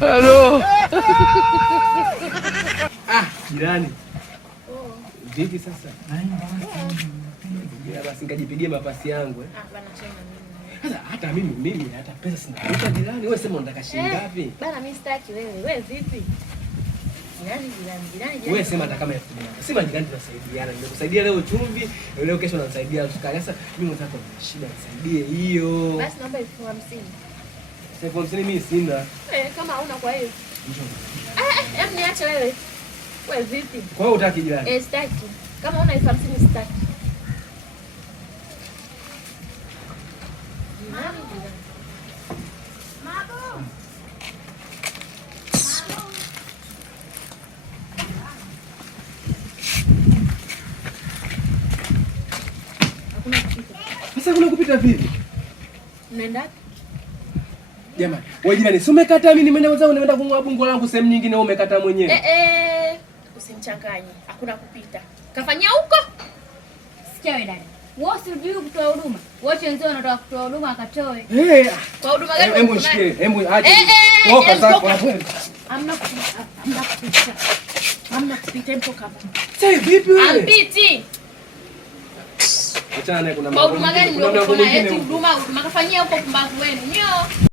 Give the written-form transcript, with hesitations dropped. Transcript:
Halo. Jirani. Vipi sasa? Basi nikajipigia mapasi yangu. Sasa hata mimi hata pesa sina. Jirani, wewe sema unataka shilingi ngapi? Bana mimi sitaki wewe. Wewe vipi? Jirani. Wewe sema hata kama 1000. Sema jirani tunasaidiana. Nimekusaidia leo chumvi, leo kesho nanisaidia sukari. Sasa mimi nataka shida nisaidie hiyo. Basi naomba 50,000. Sasa 50,000 mimi sina. Kama hauna kwa hiyo. Hebu niache wewe. Wewe vipi? Kwa hiyo utaki jirani? Sitaki. Kama una 50,000 sitaki. Sasa kuna kupita vipi? Unaenda? Jamani, wewe jirani, si umekata mimi nimeenda zangu nimeenda kung'oa bungo langu sehemu nyingine wewe umekata mwenyewe. Usimchanganye. Hakuna kupita. Kafanyia huko. Sikia wewe dada. Wewe usijui kutoa huduma. Wote wenzao wanataka kutoa huduma akatoe. Kwa huduma gani? Hebu nishikie. Hebu aje. Toka zako hapo. Hamna kupita. Hamna kupita mpo kama. Sasa vipi wewe? Ampiti. Achana naye kuna mambo. Kwa huduma gani ndio kuna eti huduma makafanyia huko kumbavu wenu. Nyo.